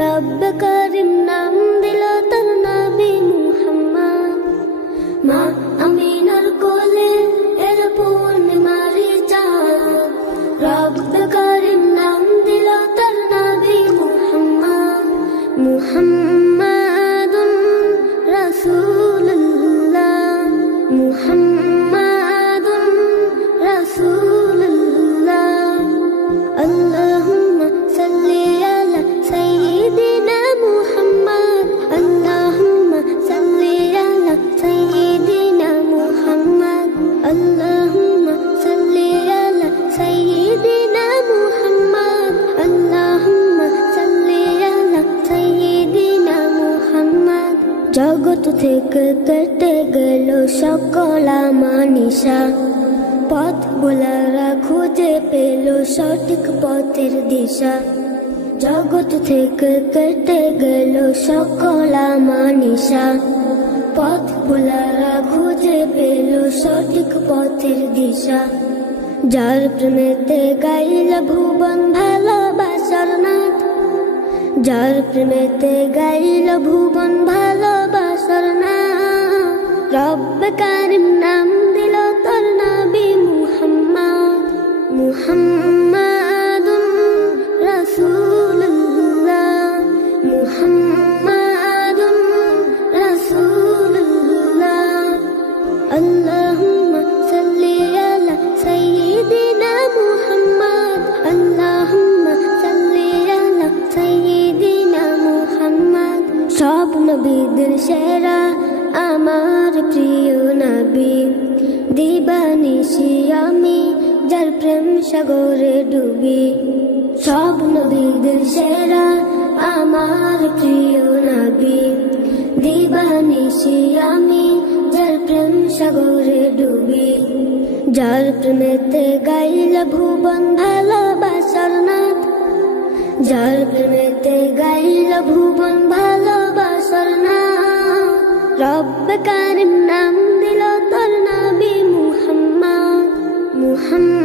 রব্ব করিম নাম দিল তার নবী মুহাম্মদ। মা আমিনার কোলে এর পূর্ণিমারি চাঁদ, রব্ব করিম নাম দিল তার নবী মুহাম্মদ। মুহাম্মাদুন রাসূলুল্লাহ, মুহাম্মাদুন রাসূলুল্লাহ। আল্লাহুম্মা সাল্লি আলা সাইয়্যিদিনা মুহাম্মদ, আল্লাহুম্মা সাল্লি আলা সাইয়্যিদিনা মুহাম্মদ, আল্লাহুম্মা সাল্লি আলা সাইয়্যিদিনা মুহাম্মদ, আল্লাহুম্মা সাল্লি আলা সাইয়্যিদিনা মুহাম্মদ। জগৎ থেকে কেটে গেল সকল আমানিশা, পথ ভোলারা খুঁজে পেল সঠিক পথের দিশা। জগৎ থেকে কেটে গেল সকল আমানিশা, পথ ভোলারা খুঁজে পেল সঠিক পথের দিশা। যার প্রেমেতে গাইল ভুবন ভালোবাসার নাথ, যার প্রেমেতে গাইল ভুবন ভালোবাসার নাথ। রব্ব কারিম নাম দিল তার নবী মুহাম্মদ। মুহাম্মাদুন রাসূলুল্লাহ, মুহাম্মাদুন রাসূলুল্লাহ। আল্লাহুম্মা সাল্লি আলা সাইয়্যিদিনা মুহাম্মদ, আল্লাহুম্মা সাল্লি আলা সাইয়্যিদিনা মুহাম্মদ। সব নবীদের সেরা আমার প্রিয় নবী, দিবানিশি আমি যার প্রেম সাগরে ডুবি। সব নবীদের সেরা আমার প্রিয় নবী, দিবানিশি আমি যার প্রেম সাগরে ডুবি। যার প্রেমেতে গাইল ভুবন ভালোবাসার নাথ, যার প্রেমেতে গাইল ভুবন ভালোবাসার নাথ। রব্ব কারিম নাম দিল তার নবী মুহাম্মদ। মুহাম্মদ